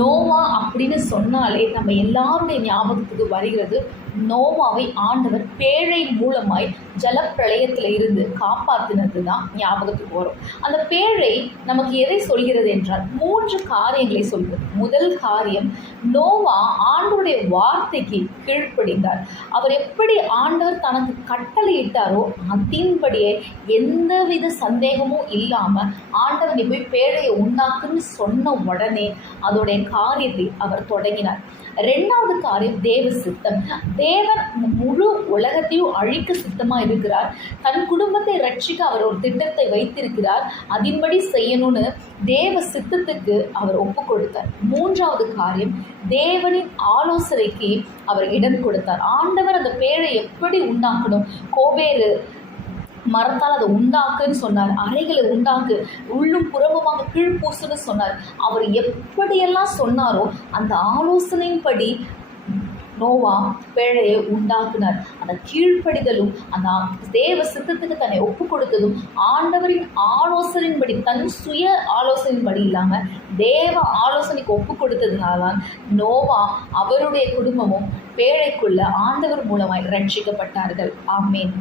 நோவா அப்படின்னு சொன்னாலே நம்ம எல்லாருடைய ஞாபகத்துக்கு வருகிறது, நோவாவை ஆண்டவர் பேழை மூலமாய் ஜலப்பிரளயத்தில் இருந்து காப்பாற்றினது தான் ஞாபகத்துக்கு வரும். அந்த பேழை நமக்கு எதை சொல்கிறது என்றால் 3 காரியங்களை சொல்கிறது. முதல் காரியம், நோவா ஆண்டவருடைய வார்த்தைக்கு கீழ்ப்படிந்தார். அவர் எப்படி ஆண்டவர் தனக்கு கட்டளையிட்டாரோ அதன்படியே எந்தவித சந்தேகமும் இல்லாமல் ஆண்டவர் நீ போய் பேழையை உண்டாக்குன்னு சொன்ன உடனே அதோடைய காரியத்தை அவர் தொடங்கினார். 2வது காரியம், தேவ சித்தம். தேவன் முழு உலகத்தையும் அழிக்க சித்தமாக இருக்கிறார். தன் குடும்பத்தை ரட்சிக்க அவர் ஒரு திட்டத்தை வைத்திருக்கிறார். அதன்படி செய்யணும்னு தேவ சித்தத்துக்கு அவர் ஒப்பு கொடுத்தார். 3வது காரியம், தேவனின் ஆலோசனைக்கு அவர் இடம் கொடுத்தார். ஆண்டவர் அந்த பேழை எப்படி உண்டாக்கணும், கோவேறு மரத்தால் அதை உண்டாக்குன்னு சொன்னார், அறைகளை உண்டாக்கு, உள்ளும் புறமுமாக கீழ்பூசுன்னு சொன்னார். அவர் எப்படியெல்லாம் சொன்னாரோ அந்த ஆலோசனையின்படி நோவா பேழையை உண்டாக்குனார். அந்த கீழ்ப்படிதலும் அந்த தேவ சித்தத்துக்கு தன்னை ஒப்பு கொடுத்ததும் ஆண்டவரின் ஆலோசனையின்படி, தன் சுய ஆலோசனையின்படி இல்லாமல் தேவ ஆலோசனைக்கு ஒப்பு கொடுத்ததுனால்தான் நோவா அவருடைய குடும்பமும் பேழைக்குள்ள ஆண்டவர் மூலமாய் ரட்சிக்கப்பட்டார்கள். ஆமேன்.